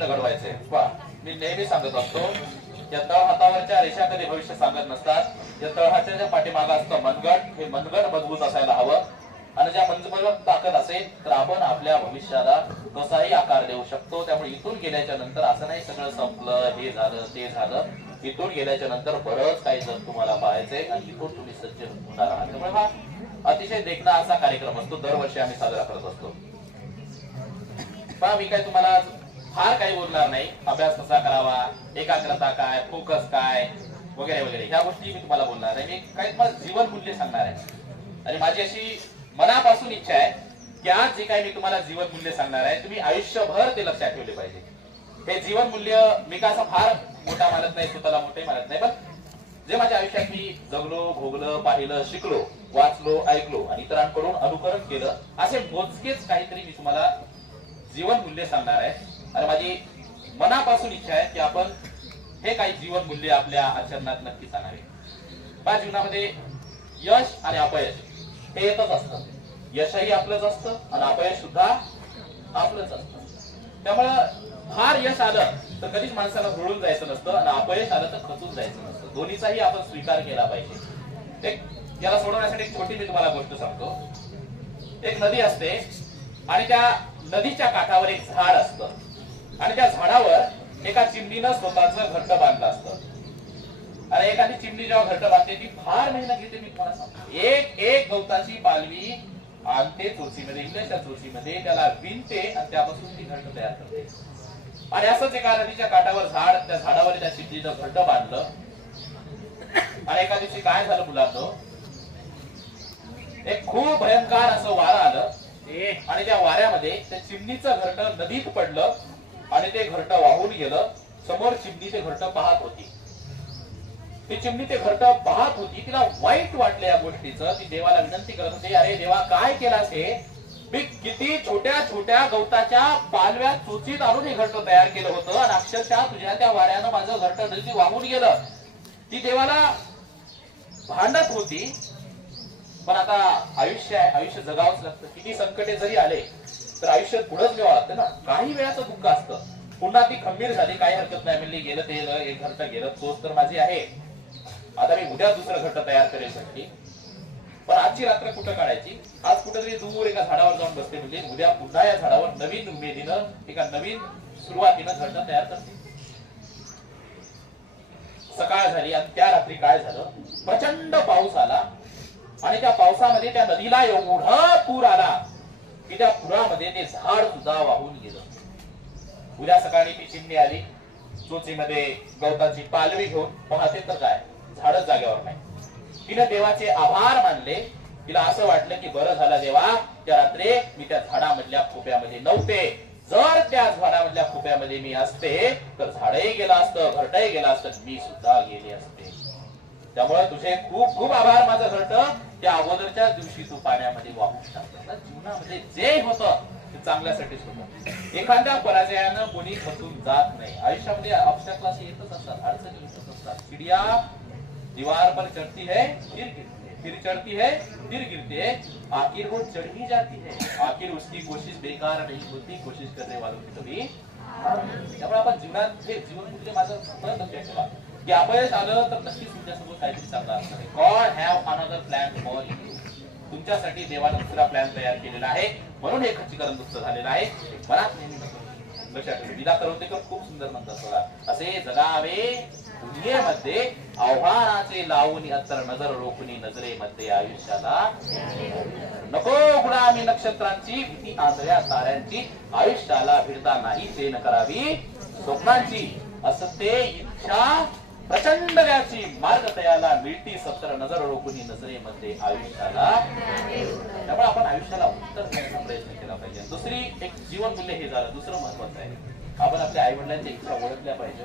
घडवायचे. मी नेहमी सांगत असतो, या तळ हातावरच्या रेषा कधी भविष्य सांगत नसतात. या तळ हाताच्या पाठीमागे असतं मनगट. हे मनगट मजबूत असायला हवं, आणि ज्या मनगटात ताकद असेल तर आपण आपल्या भविष्याला कसाही आकार देऊ शकतो. त्यामुळे इथून गेल्याच्या नंतर असं नाही सगळं संपलं, हे झालं ते झालं. इथून गेल्याच्या नंतर बरंच काही जण तुम्हाला पाहायचंय आणि इथून तुम्ही सज्ज होणार आहात. त्यामुळे हा अतिशय देखणा असा कार्यक्रम असतो, दरवर्षी आम्ही साजरा करत असतो. मी काय तुम्हाला फार काही बोलणार नाही. अभ्यास कसा करावा, एकाग्रता काय, फोकस काय वगैरे वगैरे ह्या गोष्टी मी तुम्हाला बोलणार नाही. मी काही तुम्हाला जीवन मूल्य सांगणार आहे, आणि माझी अशी मनापासून इच्छा आहे की आज जे काही मी तुम्हाला जीवन मूल्य सांगणार आहे तुम्ही आयुष्यभर ते लक्षात ठेवले पाहिजे. हे जीवन मूल्य मी का असं फार मोठा मानत नाही, स्वतःला मोठे मानत नाही, पण जे माझ्या आयुष्यात मी जगलो, भोगलं, पाहिलं, शिकलो, वाचलो, ऐकलो आणि इतरांकडून अनुकरण केलं, असे मोजकेच काहीतरी मी तुम्हाला जीवन मूल्य सांगणार आहे. आणि माझी मनापासून इच्छा आहे की आपण हे काही जीवन मूल्य आपल्या आचरणात नक्कीच आणावे. माझ्या जीवनामध्ये यश आणि अपयश हे येतच असतं. यशही आपलंच असतं आणि अपयश सुद्धा आपलंच असतं. त्यामुळं फार यश आलं तर कधीच माणसाला रुळून जायचं नसतं, आणि अपयश आलं तर खचून जायचं नसतं. दोन्हीचाही आपण स्वीकार केला पाहिजे. याला सोडवण्यासाठी एक छोटी मी तुम्हाला गोष्ट सांगतो. एक नदी असते आणि त्या नदीच्या काठावर एक झाड असतं, आणि त्या झाडावर एका चिमणीनं स्वतःचं घरटं बांधलं असतं. आणि एखादी चिमणी जेव्हा घरटं बांधते ती फार मेहनत घेते. मी तुम्हाला सांगतो, एक एक गवताची पालवी आणते चोचीमध्ये, इंग्लिशच्या चोचीमध्ये, त्याला विणते आणि त्यापासून ती घरटं तयार करते. आणि असंच एका नदीच्या काठावर झाड, त्या झाडावर त्या चिमणीनं घरटं बांधलं. आणि एका दिवशी काय झालं मुलांनो, एक खूप भयंकर असं वारं आलं, आणि त्या वाऱ्यामध्ये त्या चिमणीचं घरटं नदीत पडलं आणि ते घरटं वाहून गेलं. समोर चिमणी ते घरटं पाहत होती. ती चिमणी ते घरटं पाहत होती. तिला वाईट वाटलं या गोष्टीचं. ती देवाला विनंती करत होती, अरे देवा, काय केलास हे? मी किती छोट्या छोट्या गवताच्या पालव्या चोचीत आणून हे घरटं तयार केलं होतं, आणि अक्षरशः तुझ्या त्या वाऱ्यानं माझं घरटं नदीत वाहून गेलं. ती देवाला भांडत होती. पण आता आयुष्य आहे, आयुष्य जगावंच लागतं. किती संकटे जरी आले तर आयुष्यात पुढेच न्यावं लागतं ना. काही वेळाचं दुःख असतं. पुन्हा ती खंबीर झाली, काही हरकत नाही म्हणली, गेलं ते एक घरटं गेलं, चोच तर माझी आहे, आता मी उद्या दुसरं घरटं तयार करेल साठी. पण आजची रात्र कुठं काढायची? आज कुठेतरी दूर एका झाडावर जाऊन बसते, म्हणजे उद्या पुन्हा या झाडावर नवीन उमेदीनं, एका नवीन सुरुवातीनं घरटं तयार करते. सकाळ झाली आणि त्या रात्री काय झालं, प्रचंड पाऊस आला, आणि त्या पावसामध्ये त्या नदीला एवढा पूर आला की त्या पुरामध्ये ते झाड सुद्धा वाहून गेलं. उद्या सकाळी ती चिमणी आली, चोचीमध्ये गवताची पालवी घेऊन, पाहते तर काय, झाडच जागेवर नाही. तिने देवाचे आभार मानले. तिला असं वाटलं की बरं झालं देवा, त्या रात्री मी त्या झाडामधल्या खोप्यामध्ये नव्हते. जर त्या झाडामधल्या खोप्यामध्ये मी असते तर झाडही गेलं असतं, घरटही गेलं असतं, मी सुद्धा गेले असते. त्यामुळे तुझे खूप खूप आभार माझं घरटं, त्या अगोदरच्या दिवशी तू पाण्यामध्ये वाहून टाकलं. जीवनामध्ये जे होतं ते चांगल्यासाठीच होतं. एखाद्या पराजयानं कोणी खचून जात नाही. आयुष्यामध्ये ऑब्स्टॅकल्स येतच असतात, अडचणी येतच असतात. चिडिया दीवार पर चढ़ती है फिर गिरती है, फिर चढ़ती है फिर गिरती है, आखिर वो चढ़ ही जाती है. आखिर उसकी कोशिश बेकार नहीं होती, कोशिश करने वालों की कभी. त्यामुळे आपण जीवनात हे जीवन मूल्य माझं लक्षात ठेवा की अपयश आलं तर नक्कीच तुमच्यासोबत काहीतरी चांगलं असणार आहे. God have another plan for you. तुमच्यासाठी देवानं दुसरा प्लॅन तयार केलेला आहे, म्हणून हे खच्चीकरण दुसरं झालेलं आहे. मनात नेहमी लक्षात ठेवा. विदा करवतेकर खूप सुंदर म्हणतात बघा, असे जगावे दुनियेमध्ये आव्हानाचे लावून अत्तर नजर रोखुनी, नजरेमध्ये आयुष्याला नको गुलामी नक्षत्रांची, भीती आंधळ्या ताऱ्यांची, आयुष्याला भिडता नाही ते न करावी स्वप्नांची. असते इच्छा प्रचंड व्याची, मार्ग तयाला मिळती सत्तर नजर रोखुनी, नजरेमध्ये आयुष्याला. त्यामुळे आपण आयुष्याला उत्तर देण्याचा प्रयत्न केला पाहिजे. दुसरी एक जीवन मूल्य हे झालं. दुसरं महत्वाचं आहे, आपण आपल्या आई वडिलांच्या इच्छा ओळखल्या पाहिजे.